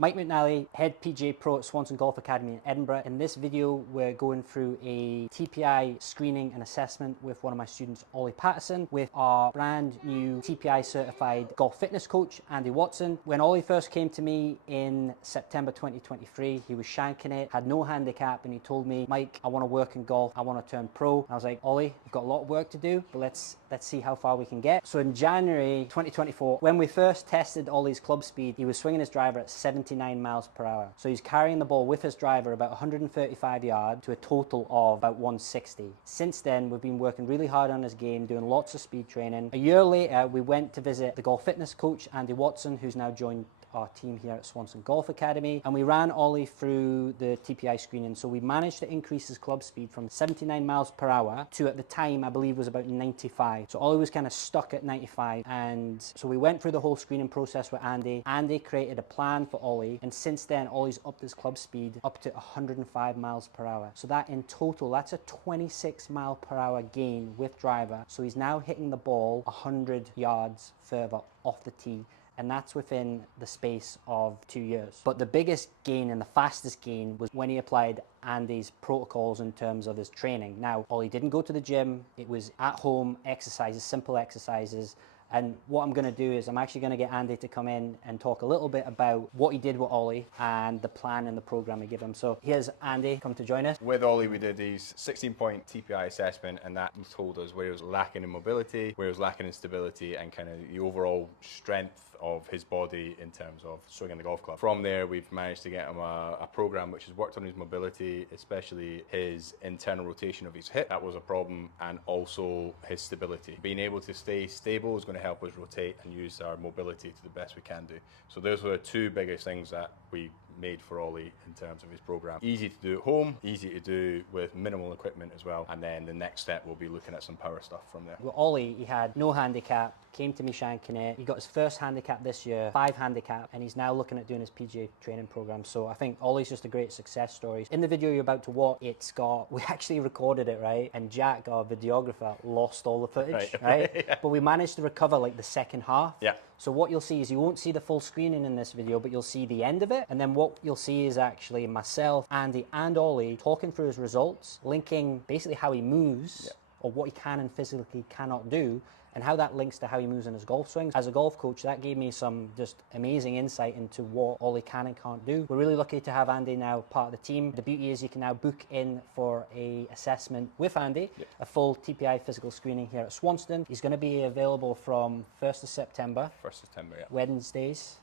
Mike McNally, head PGA Pro at Swanston Golf Academy in Edinburgh. In this video, we're going through a TPI screening and assessment with one of my students, Ollie Patterson, with our brand new TPI-Certified golf fitness coach, Andy Watson. When Ollie first came to me in September 2023, he was shanking it, had no handicap, and he told me, Mike, I want to work in golf, I want to turn pro. And I was like, Ollie, you've got a lot of work to do, but let's see how far we can get. So in January 2024, when we first tested Ollie's club speed, he was swinging his driver at 79 miles per hour. So he's carrying the ball with his driver about 135 yards to a total of about 160. Since then, we've been working really hard on his game, doing lots of speed training. A year later, we went to visit the golf fitness coach, Andy Watson, who's now joined our team here at Swanston Golf Academy, and we ran Ollie through the TPI screening. So we managed to increase his club speed from 79 miles per hour to, at the time, I believe was about 95. So Ollie was kind of stuck at 95, and so we went through the whole screening process with Andy. Andy created a plan for Ollie, and since then Ollie's upped his club speed up to 105 miles per hour. So that in total, that's a 26 mile per hour gain with driver. So he's now hitting the ball 100 yards further off the tee, and that's within the space of 2 years. But the biggest gain and the fastest gain was when he applied Andy's protocols in terms of his training. Now, Ollie didn't go to the gym, it was at home exercises, simple exercises. And what I'm going to do is I'm actually going to get Andy to come in and talk a little bit about what he did with Ollie and the plan and the program we give him. So here's Andy, come to join us. With Ollie, we did his 16-point TPI assessment, and that told us where he was lacking in mobility, where he was lacking in stability, and kind of the overall strength of his body in terms of swinging the golf club. From there, we've managed to get him a program which has worked on his mobility, especially his internal rotation of his hip. That was a problem, and also his stability. Being able to stay stable is going to help us rotate and use our mobility to the best we can do. So those were the two biggest things that we made for Ollie in terms of his program. Easy to do at home, easy to do with minimal equipment as well. And then the next step will be looking at some power stuff from there. With Ollie, he had no handicap, came to me shanking it. He got his first handicap this year, 5 handicap, and he's now looking at doing his PGA training program. So I think Ollie's just a great success story. In the video you're about to watch, we actually recorded it, right? And Jack, our videographer, lost all the footage, right? Yeah. But we managed to recover like the second half. Yeah. So what you'll see is you won't see the full screening in this video, but you'll see the end of it. And then what you'll see is actually myself, Andy, and Ollie talking through his results, linking basically how he moves, or what he can and physically cannot do, and how that links to how he moves in his golf swings. As a golf coach, that gave me some just amazing insight into what Ollie can and can't do. We're really lucky to have Andy now part of the team. The beauty is you can now book in for a assessment with Andy, a full TPI physical screening here at Swanston. He's going to be available from 1st of September. 1st September, yeah. Wednesdays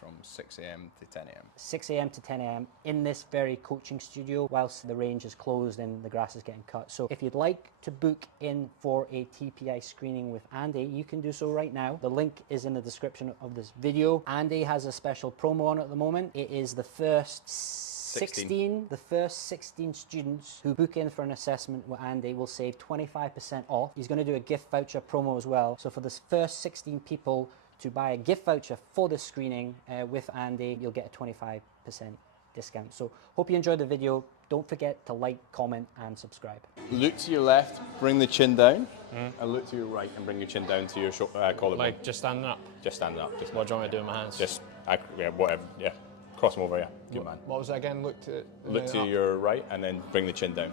from 6 a.m. to 10 a.m. 6 a.m. to 10 a.m. in this very coaching studio whilst the range is closed and the grass is getting cut. So if you'd like to book in for a TPI screening with Andy, you can do so right now. The link is in the description of this video. Andy has a special promo on at the moment. It is the first 16 students who book in for an assessment with Andy will save 25% off. He's going to do a gift voucher promo as well. So for the first 16 people to buy a gift voucher for this screening with Andy, you'll get a 25% discount. So hope you enjoyed the video. Don't forget to like, comment, and subscribe. Look to your left, bring the chin down, and look to your right and bring your chin down to your collarbone. Like just standing up? Just standing up. Just What do you want me to do with my hands? Just, whatever, yeah. Cross them over, yeah. Good man. What was that again? Look to your right and then bring the chin down.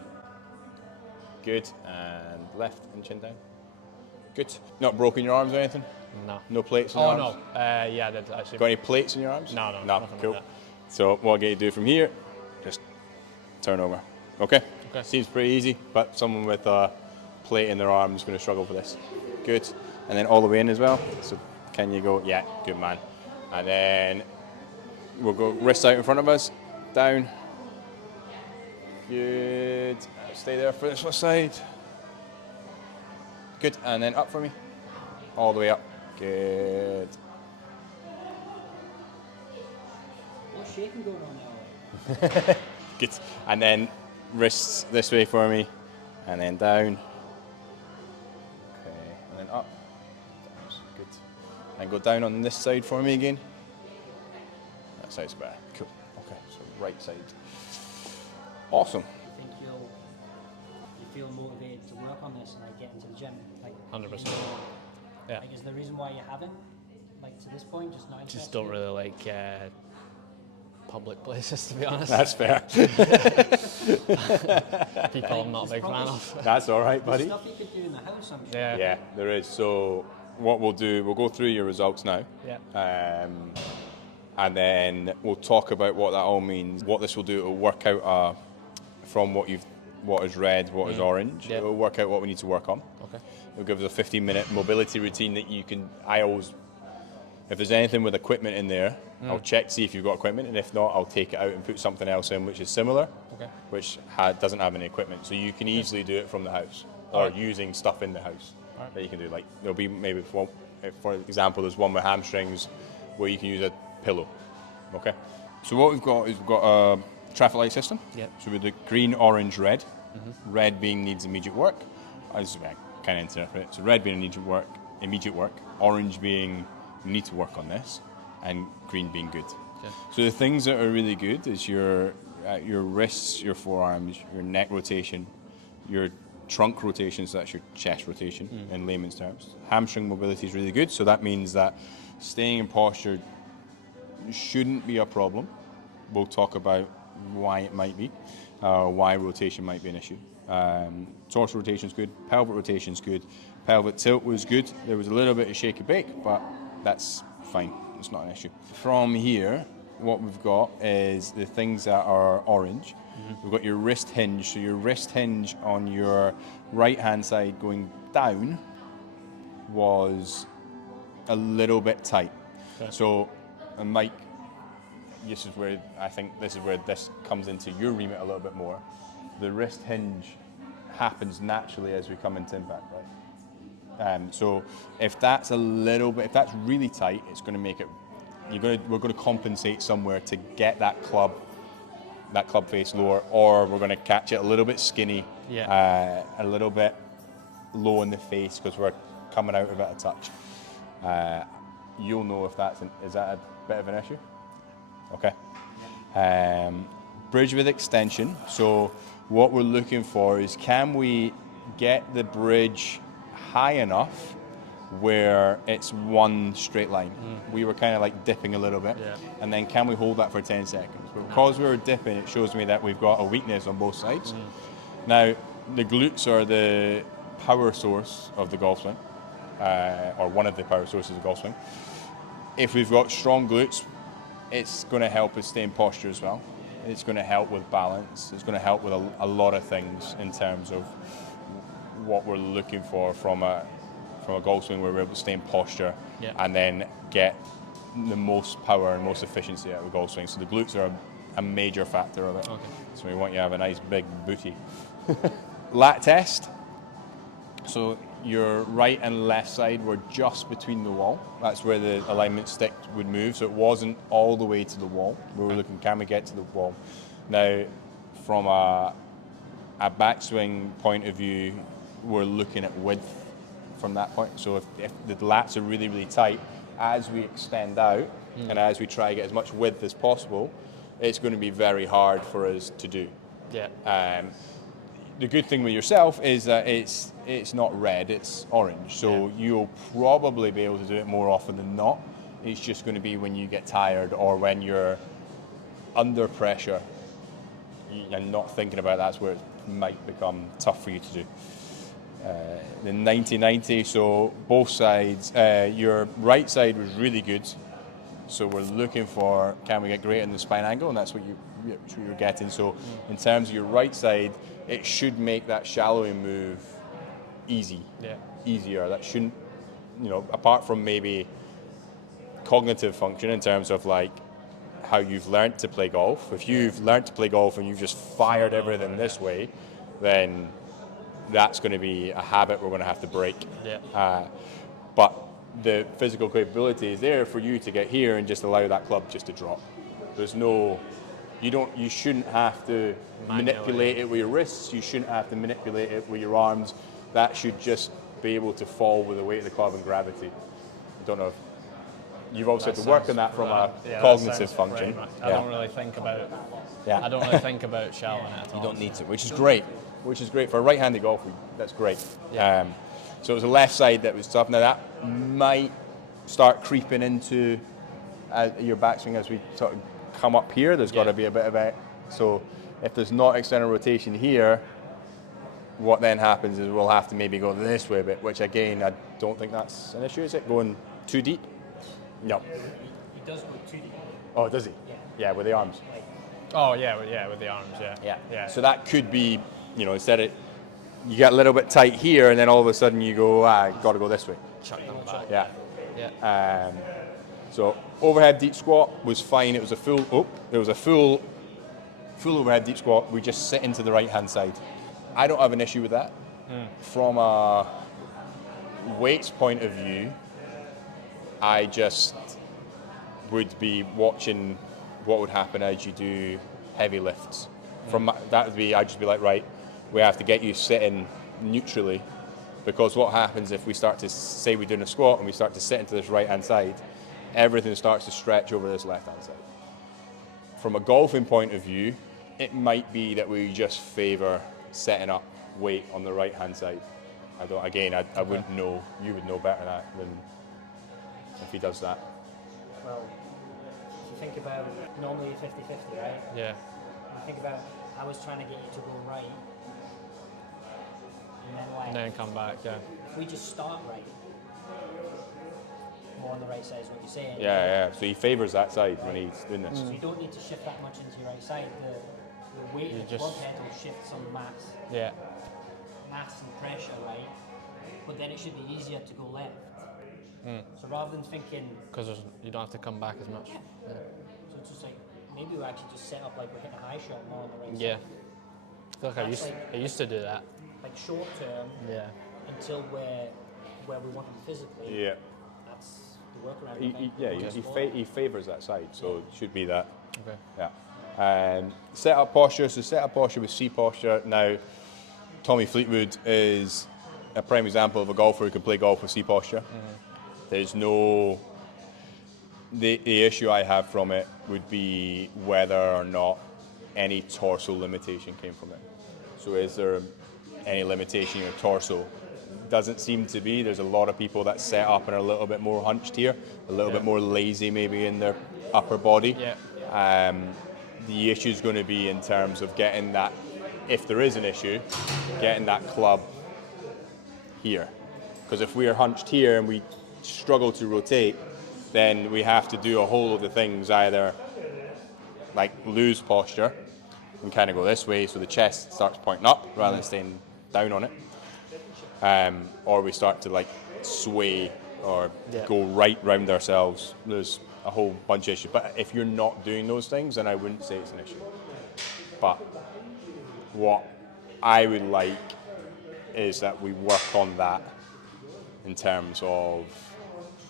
Good, and left and chin down. Good. Not broken your arms or anything? No. No plates in your arms? Oh, no. Yeah, I did actually. Got any plates in your arms? No, No, nothing cool. like that. So what I get you to do from here, just turn over. Okay? Okay. Seems pretty easy, but someone with a plate in their arm is going to struggle for this. Good. And then all the way in as well. So can you go? Yeah, good man. And then we'll go wrists out in front of us, down. Good. Stay there for this side. Good. And then up for me. All the way up. Good. What's shaking going on now? Good. And then wrists this way for me, and then down. Okay, and then up. Good. And go down on this side for me again. That side's better. Cool. Okay, so right side. Awesome. I think you feel motivated to work on this and like get into the gym. Like 100%. Yeah. Like, is the reason why you haven't, like to this point, just not interested? Just don't really like public places, to be honest. That's fair. People I'm not a big fan of. That's all right, buddy. Stuff you could do in the house, I'm sure. Yeah. Yeah, there is. So what we'll do, we'll go through your results now. Yeah. And then we'll talk about what that all means. What this will do, it will work out from what is red, what is orange. Yeah. It will work out what we need to work on. Okay. It'll give us a 15-minute mobility routine that you can. If there's anything with equipment in there, I'll check to see if you've got equipment, and if not, I'll take it out and put something else in which is similar, which doesn't have any equipment. So you can easily do it from the house or using stuff in the house that you can do. Like there'll be maybe, for example, there's one with hamstrings where you can use a pillow. Okay. So what we've got is we've got a traffic light system. Yeah. So with the green, orange, red. Red being needs immediate work. As I kind of interpret it. So red being immediate work. Orange being you need to work on this, and green being good. Okay. So the things that are really good is your wrists, your forearms, your neck rotation, your trunk rotation, so that's your chest rotation in layman's terms. Hamstring mobility is really good, so that means that staying in posture shouldn't be a problem. We'll talk about why it might be, why rotation might be an issue. Torso rotation is good, pelvic rotation is good, pelvic tilt was good. There was a little bit of shake and bake, but that's fine. It's not an issue. From here, what we've got is the things that are orange. We've got your wrist hinge. So your wrist hinge on your right-hand side going down was a little bit tight. Okay. So, and Mike, this is where this comes into your remit a little bit more. The wrist hinge happens naturally as we come into impact, right? So if that's really tight, it's going to make it. We're going to compensate somewhere to get that club face lower, or we're going to catch it a little bit skinny, a little bit low in the face because we're coming out of it a touch. You'll know if is that a bit of an issue? Okay. Bridge with extension. So what we're looking for is, can we get the bridge high enough where it's one straight line? We were kind of like dipping a little bit, and then can we hold that for 10 seconds? But because we were dipping, it shows me that we've got a weakness on both sides. Now, the glutes are the power source of the golf swing, or one of the power sources of the golf swing. If we've got strong glutes, it's going to help us stay in posture as well. It's going to help with balance. It's going to help with a lot of things in terms of what we're looking for from a golf swing, where we're able to stay in posture and then get the most power and most efficiency out of the golf swing. So the glutes are a major factor of it. Okay. So we want you to have a nice big booty. Lat test. So your right and left side were just between the wall. That's where the alignment stick would move. So it wasn't all the way to the wall. We were looking, can we get to the wall? Now, from a backswing point of view, we're looking at width from that point. So if the lats are really, really tight, as we extend out and as we try to get as much width as possible, it's going to be very hard for us to do. Yeah. The good thing with yourself is that it's not red, it's orange. So you'll probably be able to do it more often than not. It's just going to be when you get tired or when you're under pressure and not thinking about that's where it might become tough for you to do. The 90-90, so both sides, your right side was really good. So we're looking for, can we get greater in the spine angle? And that's what you're getting. So in terms of your right side, it should make that shallowing move easier. That shouldn't, apart from maybe cognitive function in terms of like how you've learned to play golf. If you've learned to play golf and you've just fired everything this way, then that's going to be a habit we're going to have to break. But the physical capability is there for you to get here and just allow that club just to drop. There's no, you shouldn't have to manipulate it with your wrists. You shouldn't have to manipulate it with your arms. That should just be able to fall with the weight of the club and gravity. I don't know if you've also had to work on that from a cognitive function. I don't really think about. I don't really think about shallowing at all. You don't need to, which is great. Which is great for a right-handed golfer. That's great. So it was the left side that was tough. Now that might start creeping into your backswing as we sort of come up here, there's got to be a bit of it. So if there's not external rotation here, what then happens is we'll have to maybe go this way a bit, which again, I don't think that's an issue. Is it going too deep? No. He does go too deep. Oh, does he? Yeah. Yeah, with the arms. Oh yeah, with the arms, yeah. So that could be, instead of, you get a little bit tight here, and then all of a sudden you go, got to go this way. Chuck them back. Yeah. So overhead deep squat was fine. It was a full overhead deep squat. We just sit into the right hand side. I don't have an issue with that. From a weights point of view, I just would be watching what would happen as you do heavy lifts. I'd just be like, right, we have to get you sitting neutrally, because what happens if we start to, say we're doing a squat and we start to sit into this right hand side, everything starts to stretch over this left hand side. From a golfing point of view, it might be that we just favour setting up weight on the right hand side. I wouldn't know. You would know better than if he does that. Well, if you think about normally 50-50, right? Yeah. You think about, I was trying to get you to go right, and then left. And then come back, yeah. If we just start right, more on the right side is what you're saying. Yeah. So he favours that side when he's doing this. So you don't need to shift that much into your right side. The weight of the club head will shift some mass. Yeah. Mass and pressure, right? But then it should be easier to go left. So rather than thinking... Because you don't have to come back as much. Yeah. So it's just like, maybe we actually just set up like we're hitting a high shot more on the right Yeah. side. I feel like I used to do that. Like short term, until where we want them physically. Yeah. That's the workaround. He favours that side, so it should be that. Okay. Yeah. Set up posture. So set up posture with C posture. Now, Tommy Fleetwood is a prime example of a golfer who can play golf with C posture. There's no... The issue I have from it would be whether or not any torso limitation came from it. So is there any limitation in your torso? Doesn't seem to be. There's a lot of people that set up and are a little bit more hunched here, a little bit more lazy maybe in their upper body. Yeah. The issue is going to be in terms of getting that, if there is an issue, getting that club here. Because if we are hunched here and we struggle to rotate, then we have to do a whole of the things, either like lose posture and kind of go this way so the chest starts pointing up rather than staying down on it, or we start to like sway or go right round ourselves. There's a whole bunch of issues, but if you're not doing those things, then I wouldn't say it's an issue. But what I would like is that we work on that in terms of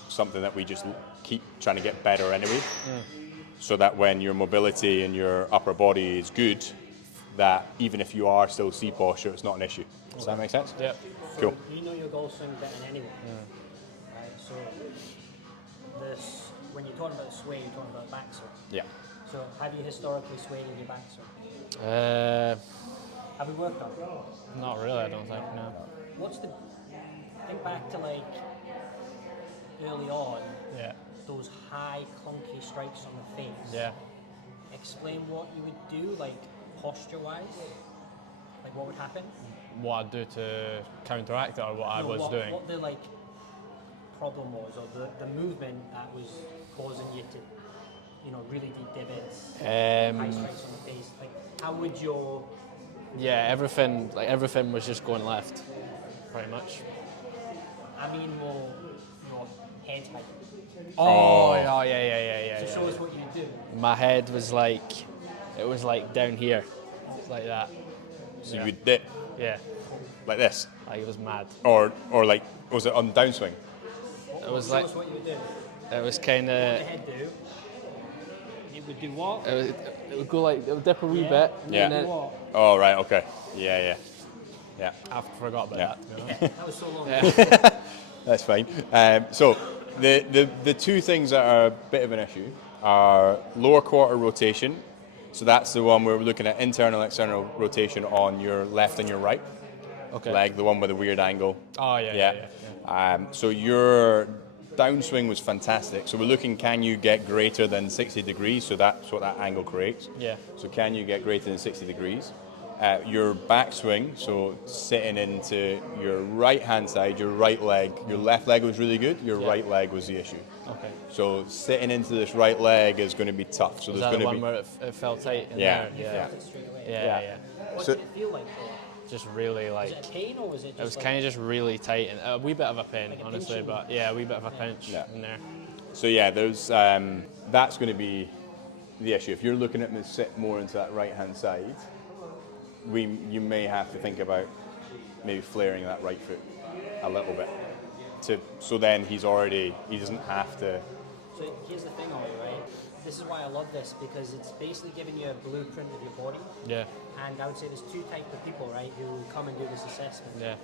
something that we just keep trying to get better anyway, so that when your mobility and your upper body is good, that even if you are still C posture, it's not an issue. Does that make sense? Yeah. Cool. You know your golf swing better than anyone. Right? So when you're talking about sway, you're talking about backswing. Yeah. So have you historically swayed in your backswing? Have we worked on it? Not really, I don't think, no. Think back to like early on, those high clunky strikes on the face. Yeah. Explain what you would do, like posture-wise. Like what would happen? What I'd do to counteract it, or what I was doing. What the like problem was, or the movement that was causing you to, really deep divots, high strikes on the face. Like how would your... Yeah, everything was just going left, pretty much. I mean more your head height. Oh, yeah. So show us what you do. My head was like, it was like down here, like that. So you would dip like this, Like it was mad. or like, was it on downswing? It was show like, us what you would do. it was kind What of. the head do? It would do what? It would go like, it would dip a wee bit. Yeah. And then, What? Oh, right, okay. Yeah. I forgot about that, to be honest. That was so long ago. That's fine. So the two things that are a bit of an issue are lower quarter rotation. So that's the one where we're looking at internal and external rotation on your left and your right Okay. leg, the one with the weird angle. Oh, yeah. So your downswing was fantastic. So we're looking, can you get greater than 60 degrees? So that's what that angle creates. Yeah. So can you get greater than 60 degrees? Your backswing, so sitting into your right-hand side, your right leg, your left leg was really good, your right leg was the issue. Okay. So sitting into this right leg is going to be tough. So Was there's that going the to one be... where it felt tight in Yeah, there? yeah. Yeah. What So- did it feel like though? Just really Was like, it a pain or was it just it was like, kind of just really tight and a wee bit of a pain, Like a honestly, pinching? but yeah, a wee bit of a pinch Yeah. in there. So yeah, there's that's going to be the issue. If you're looking at me sit more into that right-hand side, you may have to think about maybe flaring that right foot a little bit. So then he doesn't have to. So here's the thing, Ollie, right? This is why I love this, because it's basically giving you a blueprint of your body. Yeah, And I would say there's two types of people, right, who come and do this assessment. yeah,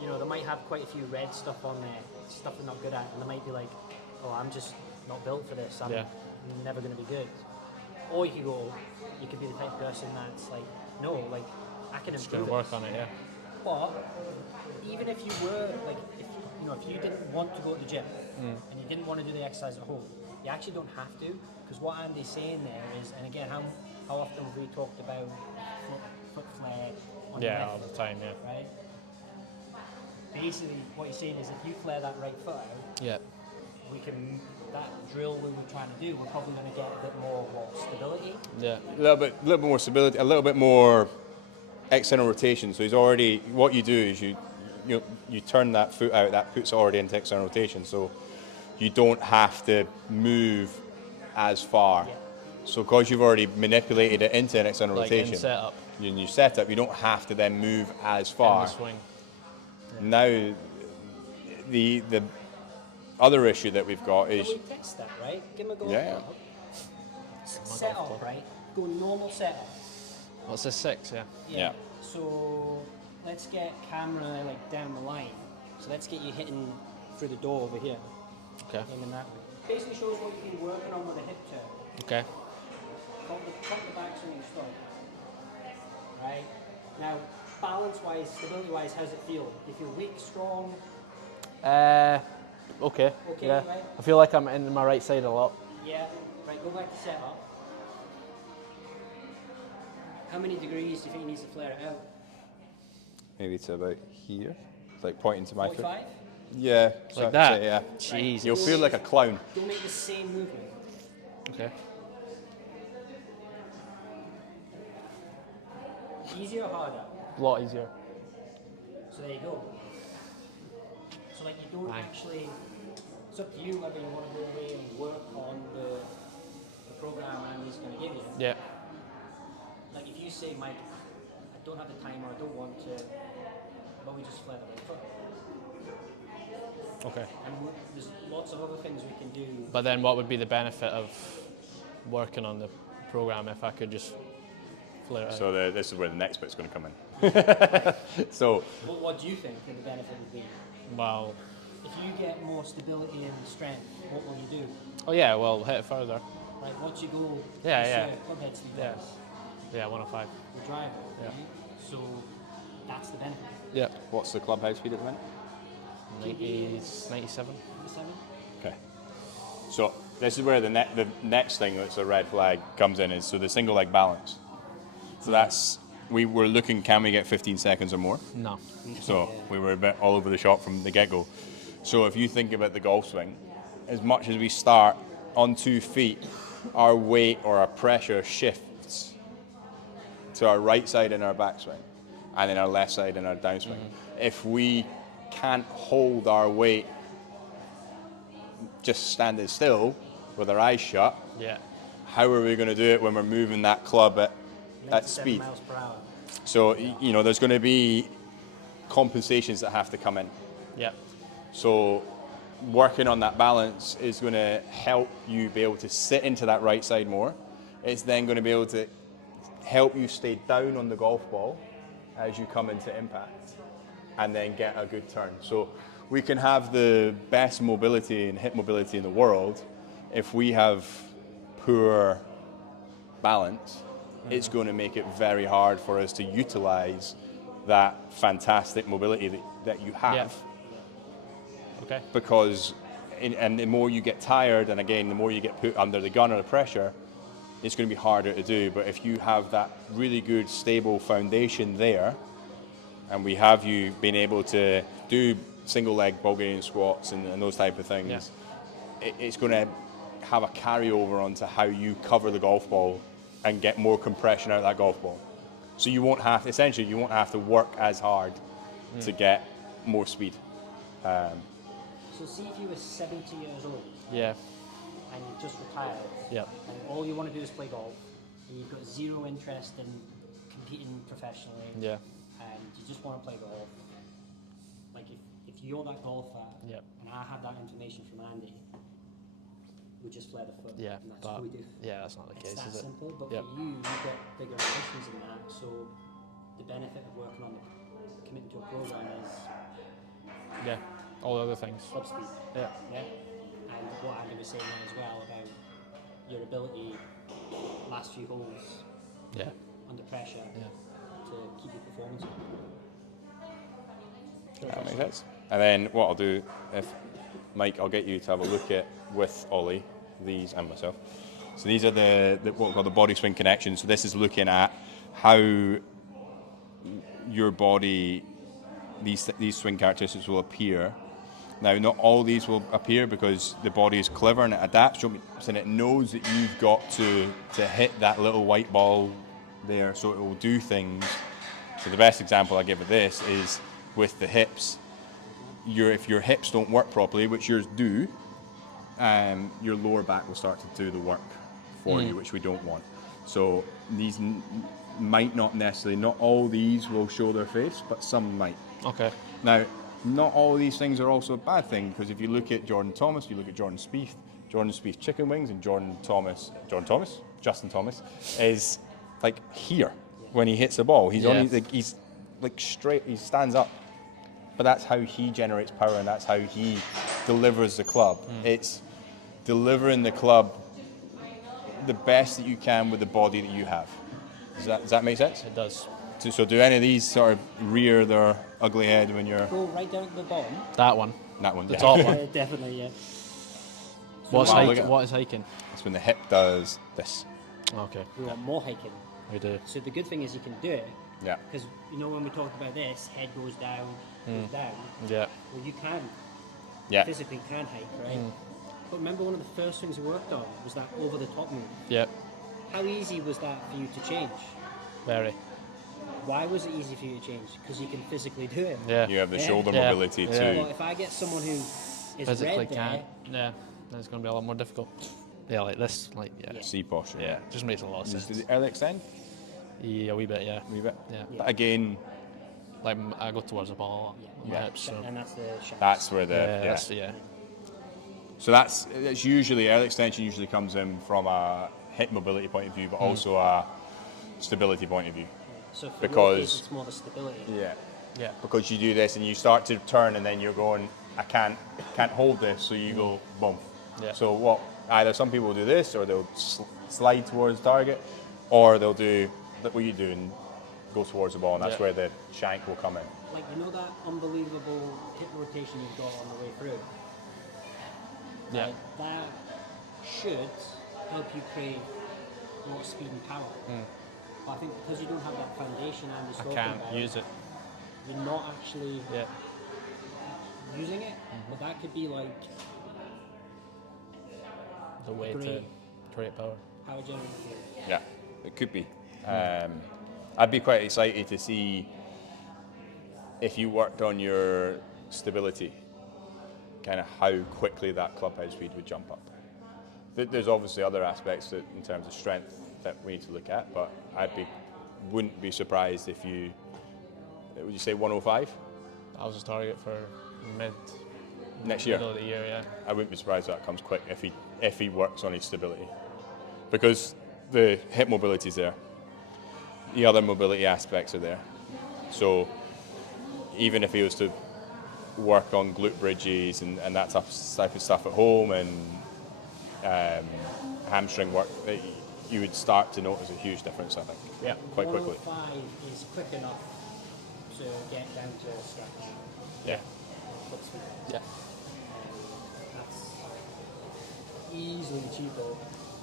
You know, they might have quite a few red stuff on there, stuff they're not good at, and they might be like, oh, I'm just not built for this, I'm Yeah. never going to be good. Or you could be the type of person that's like, no, like, I can just gonna improve work it. on it, yeah. But even if you were, like, if you didn't want to go to the gym and you didn't want to do the exercise at home, you actually don't have to, because what Andy's saying there is, and again, how often have we talked about foot flare on the Yeah, left all foot, the time, yeah. right? Basically, what he's saying is if you flare that right foot out, Yeah, that drill we were trying to do, we're probably going to get a bit more stability. yeah, A little bit more stability, a little bit more external rotation. So what you do is you turn that foot out, that puts it already into external rotation. So you don't have to move as far. Yeah. So because you've already manipulated it into an external like rotation, in setup, in your setup, you don't have to then move as in far. the swing. Now, the other issue that we've got is Can we test that, right? Give him a go. Yeah. Set up, right? Go normal setup. What's this, 6, yeah? Yeah. So let's get camera like down the line. So let's get you hitting through the door over here. Okay, Aiming that way. Basically shows what you've been working on with a hip turn. okay. Cut the back swing and stop. Right? Now, balance-wise, stability-wise, how's it feel? Do you feel weak, strong? Okay, Okay, yeah. right. I feel like I'm in my right side a lot. Yeah. Right, go back to setup. How many degrees do you think he needs to flare it out? maybe to about here. It's like pointing to my foot. 45? Yeah. so Like that? I'd say, yeah. Jesus. You'll feel like a clown. Don't make the same movement. Okay. Easier or harder? A lot easier. So there you go. So like you don't Aye. actually, it's up to you whether you want to go away and work on the program Andy's going to give you. Yeah. Like if you say, Mike, I don't have the time or I don't want to, but we just flare the right foot. Okay. And there's lots of other things we can do. But then what would be the benefit of working on the program if I could just flare it out? So this is where the next bit's going to come in. So What do you think the benefit would be? Well, If you get more stability and strength, what will you do? oh yeah, well, hit it further. Like once you go, Yeah, you yeah. see a clubhead sleeve, Yeah. Yeah, 105. the driver, Yeah. right? So that's the benefit. Yeah. what's the clubhouse speed at the minute? 97. 97? Okay. So this is where the next thing that's a red flag comes in is so the single leg balance. So that's we were looking, can we get 15 seconds or more? No. So we were a bit all over the shop from the get-go. So if you think about the golf swing, as much as we start on 2 feet, our weight or our pressure shifts to our right side in our backswing and then our left side in our downswing. If we can't hold our weight just standing still with our eyes shut, Yeah. how are we going to do it when we're moving that club at 97 speed? miles per hour. So, you know, there's going to be compensations that have to come in. Yeah. So working on that balance is going to help you be able to sit into that right side more. It's then going to be able to help you stay down on the golf ball as you come into impact and then get a good turn. So we can have the best mobility and hip mobility in the world. If we have poor balance, it's going to make it very hard for us to utilize that fantastic mobility that you have. Okay. Because and the more you get tired, and again, the more you get put under the gun or the pressure, it's going to be harder to do. But if you have that really good, stable foundation there, and we have you being able to do single leg Bulgarian squats and those type of things, it's going to have a carryover onto how you cover the golf ball and get more compression out of that golf ball. So you won't have, essentially, you won't have to work as hard to get more speed. So see if you were 70 years old. Yeah. And you just retired. Yeah. And all you want to do is play golf. And you've got zero interest in competing professionally. Yeah. And you just want to play golf. Like if you're that golfer, and I had that information from Andy, we just flare the foot. Yeah. And that's what we do. Yeah, that's not the case, It's that is it? simple, but for you, you've got bigger ambitions than that. So the benefit of working on committing to a program is all the other things. club speed. Yeah. And what Andy was saying there as well about your ability last few holes under pressure to keep your performance up. That makes sense. And then what I'll do, if Mike, I'll get you to have a look at with Ollie these and myself. So these are the what we call the body swing connections. So this is looking at how your body, these swing characteristics will appear. Now, not all these will appear because the body is clever and it adapts, and it knows that you've got to hit that little white ball there, so it will do things. So the best example I give of this is with the hips. If your hips don't work properly, which yours do, your lower back will start to do the work for you, which we don't want. So these might not necessarily, not all these will show their face, but some might. Okay. Now, not all of these things are also a bad thing, because if you look at Jordan Thomas, you look at Jordan Spieth chicken wings, and Justin Thomas is like here when he hits the ball. He's he's like straight, he stands up. But that's how he generates power, and that's how he delivers the club. It's delivering the club the best that you can with the body that you have. Does that make sense? It does. So do any of these sort of rear their ugly head when you're... Go right down at the bottom. That one. That one, The top one. Yeah, definitely, yeah. What is hiking? It's when the hip does this. Okay. We want more hiking. We do. So the good thing is you can do it. Yeah. Because, you know, when we talked about this, head goes down, goes down. Yeah. Well, you can. Yeah. Physically can hike, right? But remember, one of the first things we worked on was that over-the-top move. Yeah. How easy was that for you to change? Very. Why was it easy for you to change? Because you can physically do it. Yeah. You have the Yeah. shoulder Yeah. mobility Yeah. too. Well, if I get someone who is Physically red there, can't. Yeah. Then it's going to be a lot more difficult. Yeah, like this. Like, yeah. C posture. Yeah. Just makes a lot of sense. Does it early extend? Yeah, a wee bit, yeah. A wee bit? Yeah. But again, Like, I go towards the ball a lot. yeah. My hips, so. And that's the shaft. that's where the... Yeah. So that's usually, early extension usually comes in from a hip mobility point of view, but also a stability point of view. So for because- your case, it's more the stability. Yeah. Yeah. Because you do this and you start to turn and then you're going, I can't hold this, so you go boom. Yeah. So either some people will do this, or they'll slide towards target, or they'll do what you do and go towards the ball, and that's where the shank will come in. Like, you know that unbelievable hip rotation you've got on the way through? Yeah. Like, that should help you create more speed and power. But I think because you don't have that foundation and I talking can't about, use it. you're not actually Yeah. using it. But that could be like The way to Great. create power. power generating. Yeah, it could be. I'd be quite excited to see if you worked on your stability, kind of how quickly that club head speed would jump up. There's obviously other aspects that, in terms of strength, that we need to look at, but wouldn't be surprised if would you say 105 That was his target for next year? middle of the year, yeah. I wouldn't be surprised if that comes quick if he works on his stability, because the hip mobility is there, the other mobility aspects are there. So even if he was to work on glute bridges and that type of stuff at home, and hamstring work, you would start to notice a huge difference, I think. Yeah. Quite quickly. 105 is quick enough to get down to scratch. Yeah. Club speed. Yeah. That's easily cheaper.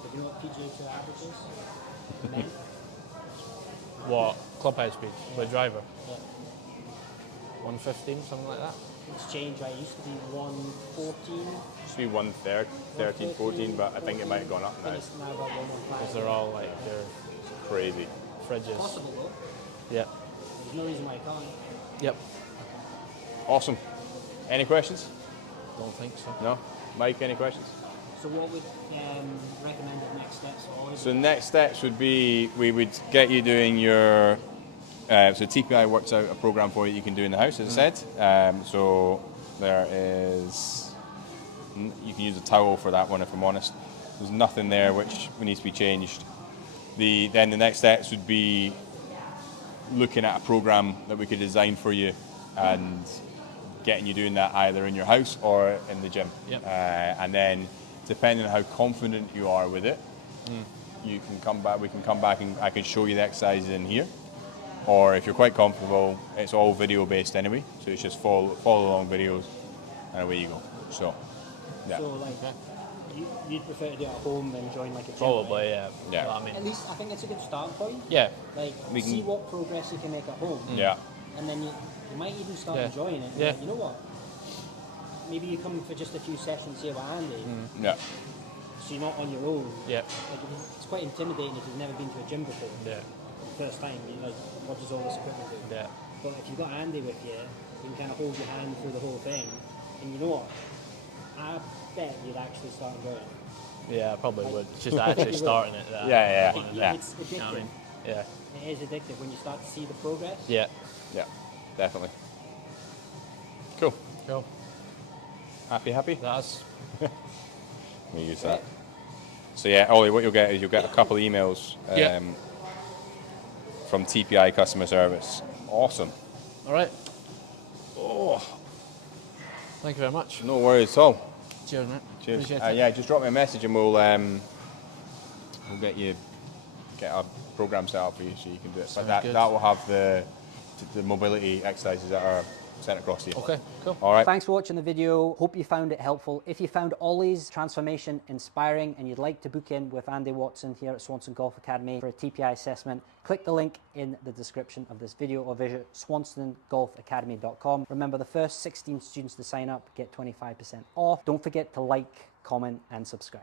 But you know what PGA Tour average is? Men? What clubhead speed with driver? Yeah. 115, something like that. It's changed, right? It used to be 114. Used to be 113, 14, but I think it might have gone up I now. think it's now about 115. Because they're all like their Crazy. fridges. Possible though. Yeah. There's no reason why you can't. Yep. Awesome. Any questions? Don't think so. No? Mike, any questions? So what would recommended next steps for So next steps would be, we would get you doing your, so TPI works out a program for you can do in the house, as I said. So there is, you can use a towel for that one if I'm honest. There's nothing there which needs to be changed. Then the next steps would be looking at a program that we could design for you and getting you doing that either in your house or in the gym. Yep. And then depending on how confident you are with it, you can come back, we can come back and I can show you the exercises in here. Or if you're quite comfortable, it's all video based anyway, so it's just follow along videos and away you go. So, yeah. So like, you'd prefer to do it at home than join like a gym? Probably, right? yeah. Yeah. But I mean, At least I think it's a good starting point. yeah. Like, We see can- what progress you can make at home. Yeah. And then you might even start Yeah. enjoying it. Yeah. Like, you know what? Maybe you come for just a few sessions here with Andy, Yeah. so you're not on your own. Yeah. Like, it's quite intimidating if you've never been to a gym before. Yeah. The first time, you're like, what does all this equipment do? Yeah. But if you've got Andy with you, you can kind of hold your hand through the whole thing. And you know what? I bet you'd actually start enjoying it. Yeah, I probably Like- would. It's just actually starting it. That Yeah, I wanna do. yeah. It's addictive. You know what I mean? Yeah. It is addictive when you start to see the progress. Yeah. Yeah. Definitely. Cool. Cool. Happy? That's Let me use that. So yeah, Ollie, what you'll get is you'll get a couple of emails Yeah. from TPI customer service. Awesome. all right. Oh, Thank you very much. no worries at all. Cheers, mate. Cheers. Appreciate it. Yeah, just drop me a message and we'll get a program set up for you so you can do it. Sounds But good. that will have the mobility exercises that are sent across to you. Okay, cool. All right. Thanks for watching the video. Hope you found it helpful. If you found Ollie's transformation inspiring and you'd like to book in with Andy Watson here at Swanston Golf Academy for a TPI assessment, click the link in the description of this video or visit swanstongolfacademy.com. Remember, the first 16 students to sign up get 25% off. Don't forget to like, comment, and subscribe.